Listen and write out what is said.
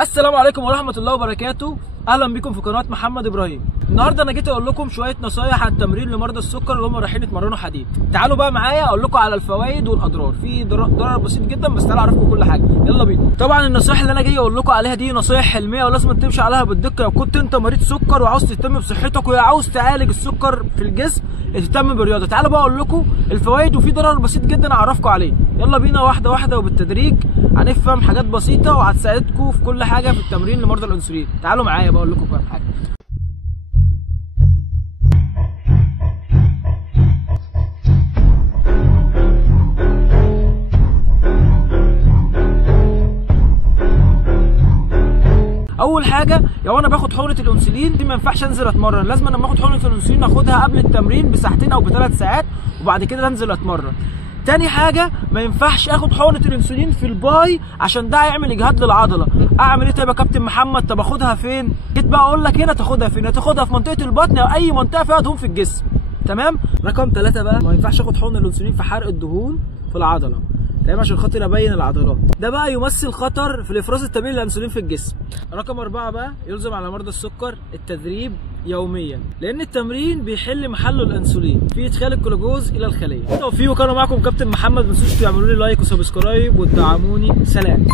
السلام عليكم ورحمة الله وبركاته. أهلا بكم في قناة محمد إبراهيم. النهارده أنا جيت أقول لكم شوية نصايح عن تمرين لمرضى السكر اللي هم رايحين يتمرنوا حديد. تعالوا بقى معايا أقول لكم على الفوائد والأضرار. في ضرر بسيط جدا بس تعالوا أعرفكم كل حاجة. يلا بينا. طبعا النصايح اللي أنا جاي أقول لكم عليها دي نصايح حلمية ولازم تمشي عليها بالدقة. لو كنت أنت مريض سكر وعاوز تهتم بصحتك وعاوز تعالج السكر في الجسم اهتم بالرياضة. تعالوا بقى أقول لكم الفوائد وفي ضرر بسيط جدا أعرفكم عليه. يلا بينا واحدة واحدة وبالتدريج هنفهم حاجات بسيطة وهتساعدكم في كل حاجة في التمرين لمرضى الأنسولين. تعالوا معايا بقول لكم كام حاجة. اول حاجه لو انا باخد حقنه الانسولين دي ما ينفعش انزل اتمرن، لازم لما اخد حقنه الانسولين اخدها قبل التمرين بساعتين او ب3 ساعات وبعد كده انزل اتمرن. تاني حاجه ما ينفعش اخد حقنه الانسولين في الباي عشان ده هيعمل اجهاد للعضله. اعمل ايه طيب يا كابتن محمد؟ طب اخدها فين؟ جيت بقى اقول لك هنا تاخدها فين؟ هتاخدها في منطقه البطن او اي منطقه فيها دهون في الجسم. تمام؟ رقم 3 بقى ما ينفعش اخد حقن الانسولين في حرق الدهون في العضله. تمام؟ عشان خاطر ابين العضلات. ده بقى يمثل خطر في الافراز الطبيعي للانسولين في الجسم. رقم 4 بقى يلزم على مرضى السكر التدريب يوميا، لان التمرين بيحل محله الانسولين في ادخال الجلوكوز الى الخليه. توفيق، وكانوا معكم كابتن محمد. ما تنسوش تعملوا لي لايك وسبسكرايب وتدعموني. سلام.